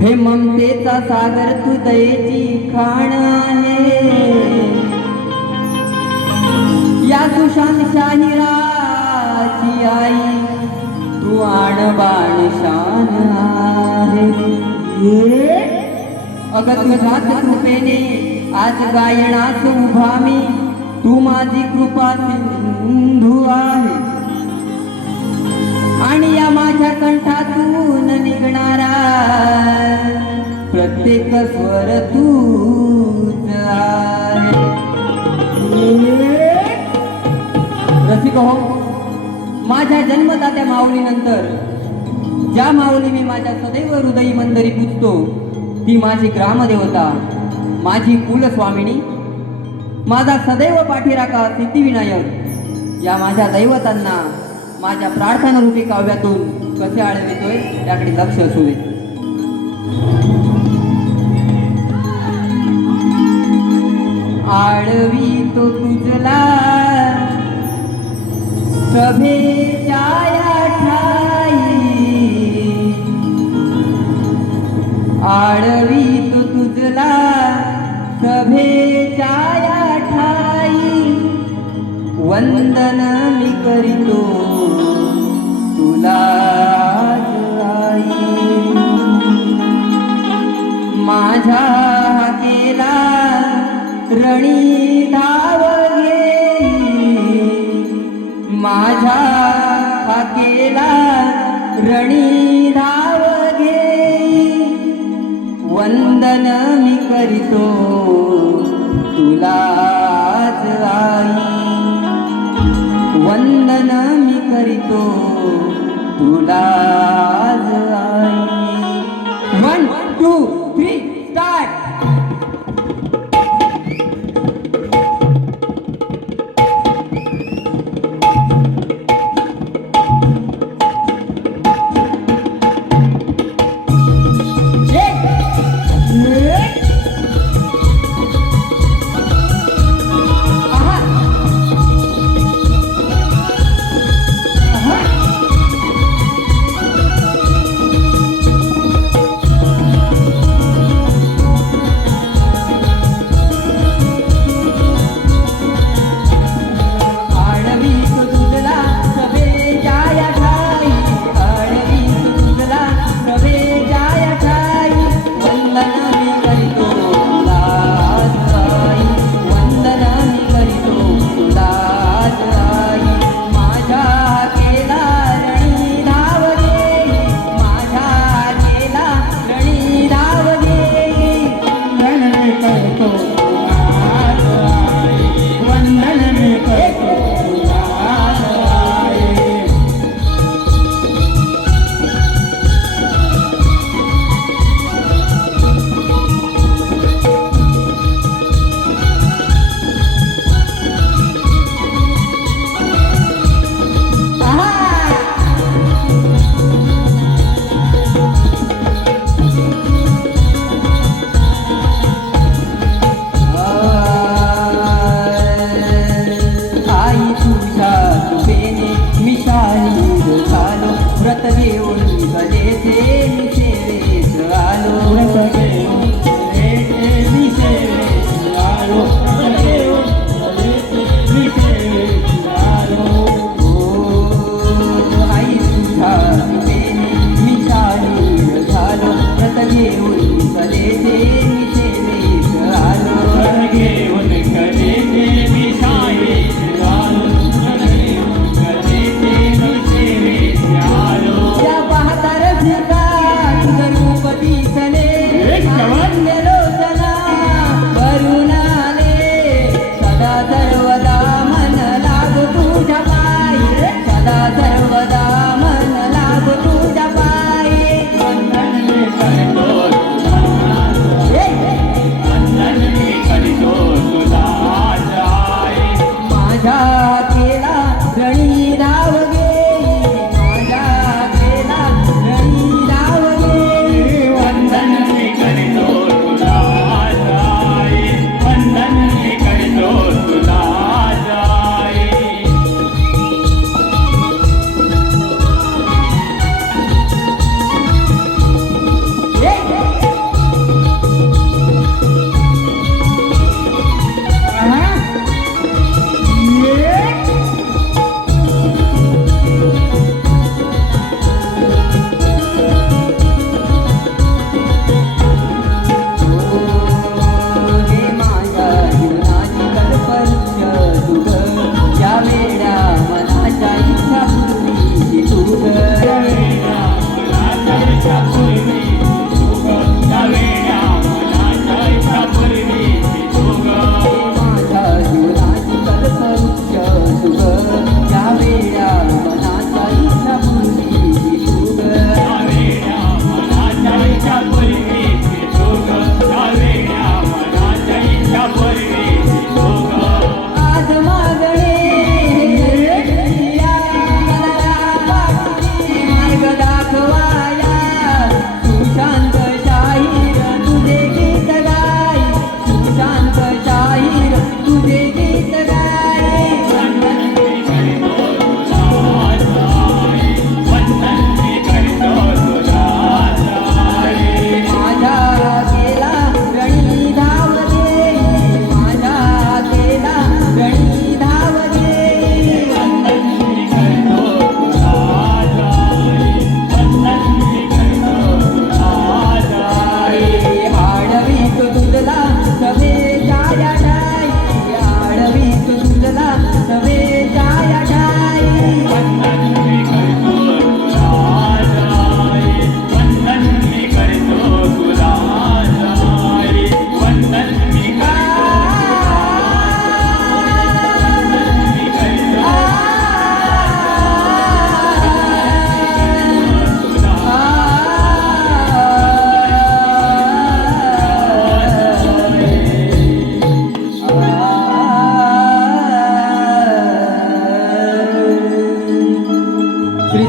हे ममतेचा सागर तू दयेची खाण आहे. या सुशांत शाहिराची आई तू आणबाण शान आहे. अग तुझ्याच कृपेने आज गायनास उभा मी तू माझी कृपा सिंधू आहे. आणि या माझ्या कंठातून प्रत्येक स्वर तूच आहे. रसिक हो माझ्या जन्मदात्या माऊलीनंतर ज्या माऊली मी माझ्या सदैव हृदयी मंदरी पूजतो ती माझी ग्रामदेवता माझी कुलस्वामिनी माझा सदैव पाठीराखा सिद्धिविनायक या माझ्या दैवतांना माझ्या प्रार्थनारूपी काव्यातून कसे आळवितोय त्याकडे लक्ष असू दे आळवी तो तुझला. सभेच्या या ठाई. आळवी तो तुझला. सभेच्या या ठाई. वंदन मी करीतो तुला माझ्या रणी धाव घे माझा अकेला रणी धाव घे वंदन मी करीतो तुलाच आई. वंदन मी करीतो तुलाच आई. One two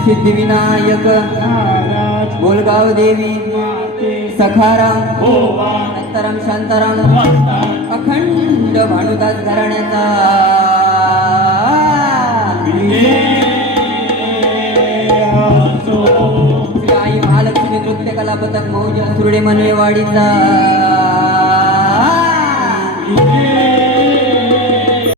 Siddhivinayak. Maharaj. Bolgaon देवी। माते। सखाराम। होवा दत्ताराम शांताराम। अखंड भानुदास घराण्याचा। श्री आई महालक्ष्मी नृत्य कला पथक मौज सुरडे मनवेवाडीचा